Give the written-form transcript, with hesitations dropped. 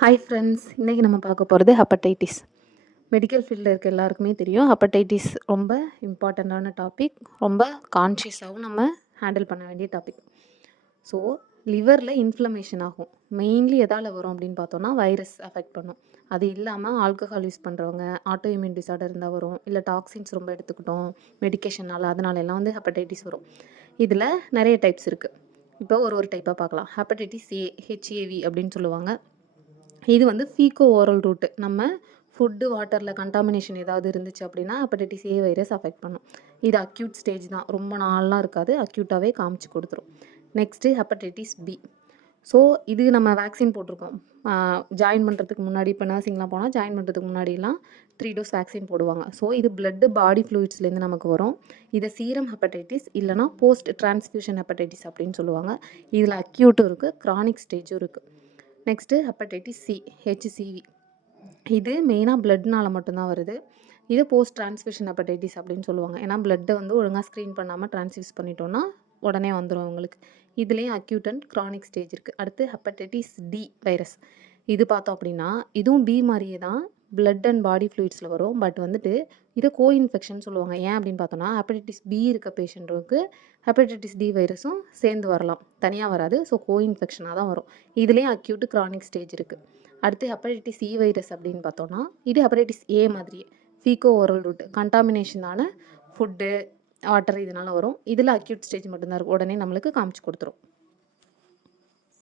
Hi friends, இன்றைக்கி நம்ம பார்க்க போகிறது ஹெப்படைட்டிஸ். மெடிக்கல் ஃபீல்டில் இருக்க எல்லாருக்குமே தெரியும், ஹெப்படைட்டிஸ் ரொம்ப இம்பார்ட்டண்ட்டான டாபிக். ரொம்ப கான்ஷியஸாகவும் நம்ம ஹேண்டில் பண்ண வேண்டிய டாபிக். ஸோ லிவரில் இன்ஃப்ளமேஷன் ஆகும். மெயின்லி எதால் வரும் அப்படின்னு பார்த்தோன்னா வைரஸ் அஃபெக்ட் பண்ணும். அது இல்லாமல் ஆல்கஹால் யூஸ் பண்ணுறவங்க, ஆட்டோ இம்யூன் டிஸார்டர் இருந்தால் வரும். இல்லை டாக்ஸின்ஸ் ரொம்ப எடுத்துக்கிட்டோம் மெடிக்கேஷனால், அதனால எல்லாம் ஹெப்படைட்டிஸ் வரும். இதில் நிறைய டைப்ஸ் இருக்குது. இப்போ ஒரு டைப்பாக பார்க்கலாம். ஹெப்படைட்டிஸ் ஏ, ஹெச்ஏவி அப்படின்னு சொல்லுவாங்க. இது ஃபீக்கோ ஓரல் ரூட்டு. நம்ம ஃபுட்டு, வாட்டரில் கண்டாமினேஷன் ஏதாவது இருந்துச்சு அப்படின்னா ஹெப்படைட்டிஸ் ஏ வைரஸ் அஃபெக்ட் பண்ணும். இது அக்யூட் ஸ்டேஜ் தான், ரொம்ப நாள்லாம் இருக்காது, அக்யூட்டாகவே காமிச்சு கொடுத்துரும். Next hepatitis B. ஸோ இது நம்ம வேக்சின் போட்டிருக்கோம். ஜாயின் பண்ணுறதுக்கு முன்னாடி, இப்போ நர்சிங்லாம் போனால் ஜாயின் பண்ணுறதுக்கு முன்னாடிலாம் 3 டோஸ் வேக்சின் போடுவாங்க. ஸோ இது பிளட்டு பாடி ஃப்ளூயிட்ஸ்லேருந்து நமக்கு வரும். இதை சீரம் ஹெப்படைட்டிஸ் இல்லைனா போஸ்ட் டிரான்ஸ்ஃபியூஷன் ஹெப்படைட்டிஸ் அப்படின்னு சொல்லுவாங்க. இதில் அக்யூட்டும் இருக்குது, க்ரானிக் ஸ்டேஜும் இருக்குது. Next hepatitis C, HCV. இது மெயினாக பிளட்னால் மட்டும்தான் வருது. இது போஸ்ட் டிரான்ஸ்ஃபியூஷன் ஹெப்படைட்டிஸ் அப்படின்னு சொல்லுவாங்க. ஏன்னா பிளட்டை ஒழுங்காக ஸ்க்ரீன் பண்ணாமல் டிரான்ஸ்ஃபியூஸ் பண்ணிட்டோன்னா உடனே வந்துடும் அவங்களுக்கு. இதுலேயும் அக்யூட் அண்ட் க்ரானிக் ஸ்டேஜ் இருக்குது. அடுத்து ஹெப்படைட்டிஸ் டி வைரஸ். இது பார்த்தோம் அப்படின்னா இதுவும் பி மாதிரியே தான் பிளட் அண்ட் பாடி ஃப்ளூயிட்ஸில் வரும். பட் இது கோ இன்ஃபெக்ஷன் சொல்லுவாங்க. ஏன் அப்படின்னு பார்த்தோன்னா ஹெப்படைட்டிஸ் பி இருக்க பேஷண்ட்டுக்கு ஹெப்படைட்டிஸ் டி வைரஸும் சேர்ந்து வரலாம், தனியாக வராது. ஸோ கோ இன்ஃபெக்ஷனாக தான் வரும். இதுலேயும் அக்யூட் க்ரானிக் ஸ்டேஜ் இருக்குது. அடுத்து ஹெப்படைட்டிஸ் இ வைரஸ் அப்படின்னு பார்த்தோன்னா இது ஹெப்படைட்டிஸ் ஏ மாதிரியே ஃபீக்கோ ஓரல் ரூட் கண்டாமினேஷனான ஃபுட்டு, வாட்டர் இதனால் வரும். இதில் அக்யூட் ஸ்டேஜ் மட்டும்தான் இருக்கும், உடனே நம்மளுக்கு காமிச்சு கொடுத்துரும்.